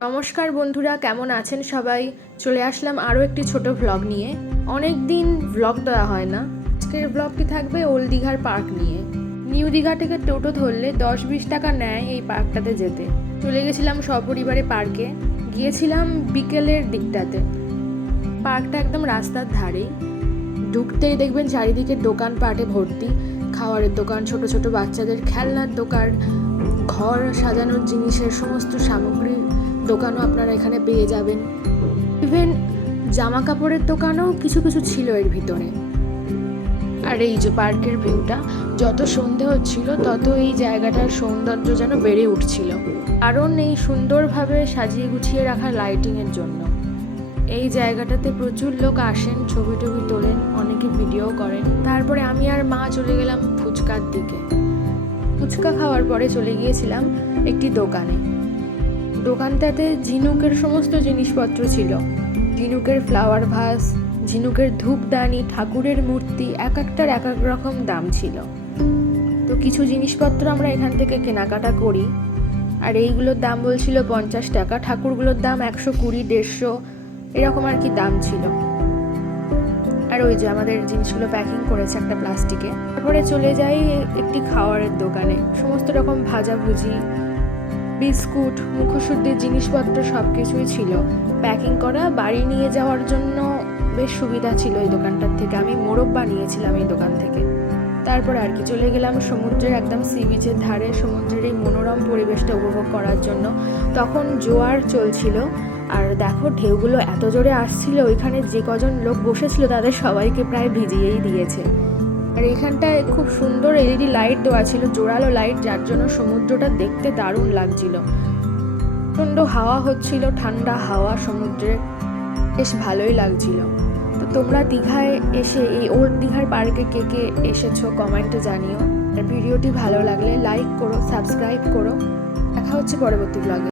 নমস্কার বন্ধুরা, কেমন আছেন সবাই? চলে আসলাম আরও একটি ছোট ভ্লগ নিয়ে। অনেক দিন ভ্লগ দেওয়া হয় না। আজকের ভ্লগটি থাকবে ওল্ড দীঘার পার্ক নিয়ে। নিউ দীঘা থেকে টোটো ধরলে 10-20 টাকা নেয় এই পার্কটাতে যেতে। চলে গেছিলাম সপরিবারে পার্কে। গিয়েছিলাম বিকেলের দিকটাতে। পার্কটা একদম রাস্তার ধারেই। ঢুকতেই দেখবেন চারিদিকে দোকানপাটে ভর্তি। খাওয়ারের দোকান, ছোট ছোট বাচ্চাদের খেলনার দোকান, ঘর সাজানোর জিনিসের সমস্ত সামগ্রীর দোকানও আপনারা এখানে পেয়ে যাবেন। ইভেন জামা কাপড়ের দোকানও কিছু কিছু ছিল এর ভিতরে। আর এই যে পার্কের ভিউটা, যত সন্ধে হচ্ছিল তত এই জায়গাটার সৌন্দর্য যেন বেড়ে উঠছিল, কারণ এই সুন্দরভাবে সাজিয়ে গুছিয়ে রাখা লাইটিংয়ের জন্য। এই জায়গাটাতে প্রচুর লোক আসেন, ছবি টবি তোলেন, অনেকে ভিডিও করেন। তারপরে আমি আর মা চলে গেলাম ফুচকার দিকে। ফুচকা খাওয়ার পরে চলে গিয়েছিলাম একটি দোকানে। দোকানটাতে ঝিনুকের সমস্ত জিনিসপত্র ছিল। ঝিনুকের ফ্লাওয়ার ভাস, ঝিনুকের ধূপদানি, ঠাকুরের মূর্তি, এক একটার এক এক রকম দাম ছিল। তো কিছু জিনিসপত্র আমরা এখান থেকে কেনাকাটা করি। আর এইগুলোর দাম বলছিল 50 টাকা, ঠাকুরগুলোর দাম 120, 150 এরকম আর কি দাম ছিল। আর ওই যে আমাদের জিনিসগুলো প্যাকিং করেছে একটা প্লাস্টিকে। তারপরে চলে যাই একটি খাওয়ারের দোকানে। সমস্ত রকম ভাজাভুজি, বিস্কুট, মুখশুদ্ধির জিনিসপত্র সব কিছুই ছিল প্যাকিং করা। বাড়ি নিয়ে যাওয়ার জন্য বেশ সুবিধা ছিল এই দোকানটার থেকে। আমি মোরব্বা নিয়েছিলাম এই দোকান থেকে। তারপরে আর কি চলে গেলাম সমুদ্রের একদম সি বিচের ধারে, সমুদ্রের এই মনোরম পরিবেশটা উপভোগ করার জন্য। তখন জোয়ার চলছিল, আর দেখো ঢেউগুলো এত জোরে আসছিল, ওইখানে যে কজন লোক বসেছিল তাদের সবাইকে প্রায় ভিজিয়েই দিয়েছে। আর এখানটায় খুব সুন্দর এলইডি লাইট দেওয়া ছিল, জোরালো লাইট, যার জন্য সমুদ্রটা দেখতে দারুণ লাগছিল। প্রচণ্ড হাওয়া হচ্ছিল, ঠান্ডা হাওয়া সমুদ্রে, বেশ ভালোই লাগছিল। তো তোমরা দীঘায় এসে এই ওল্ড দীঘার পার্কে কে কে এসেছো কমেন্টে জানিও। আর ভিডিওটি ভালো লাগলে লাইক করো, সাবস্ক্রাইব করো। দেখা হচ্ছে পরবর্তী ব্লগে।